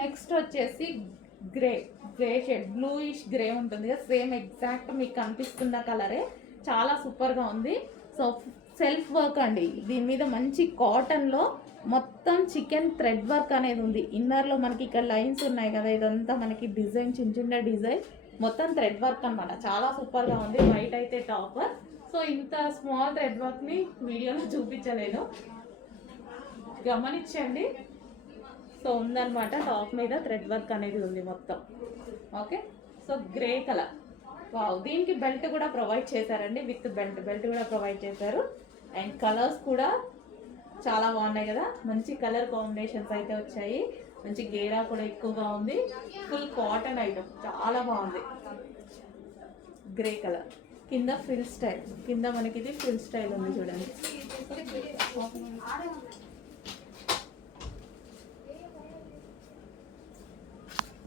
Next వచ్చేసి grey shade, bluish grey ఉంటుంది కదా, సేమ్ ఎగ్జాక్ట్ మీకు కనిపిస్తున్న కలరే, చాలా సూపర్గా ఉంది. సో సెల్ఫ్ వర్క్ అండి, దీని మీద మంచి కాటన్లో మొత్తం చికెన్ థ్రెడ్ వర్క్ అనేది ఉంది. ఇన్నర్లో మనకి ఇక్కడ లైన్స్ ఉన్నాయి కదా, ఇదంతా మనకి డిజైన్, చిన్న చిన్న డిజైన్, మొత్తం థ్రెడ్ వర్క్ అనమాట. చాలా సూపర్గా ఉంది. వైట్ అయితే టాపర్. సో ఇంత స్మాల్ థ్రెడ్ వర్క్ని వీడియోలో చూపించలేను, గమనించండి. సో ఉందన్నమాట, టాప్ మీద థ్రెడ్ వర్క్ అనేది ఉంది మొత్తం. Okay, so grey colour. Wow, దీనికి బెల్ట్ కూడా ప్రొవైడ్ చేశారండి, విత్ బెల్ట్ కూడా ప్రొవైడ్ చేశారు. అండ్ కలర్స్ కూడా చాలా బాగున్నాయి కదా, మంచి కలర్ కాంబినేషన్స్ అయితే వచ్చాయి. మంచి గేరా కూడా ఎక్కువగా ఉంది. ఫుల్ కాటన్ ఐటమ్, చాలా బాగుంది. గ్రే కలర్ కింద ఫ్రిల్ స్టైల్, కింద మనకి ఇది ఫ్రిల్ స్టైల్ ఉంది చూడండి.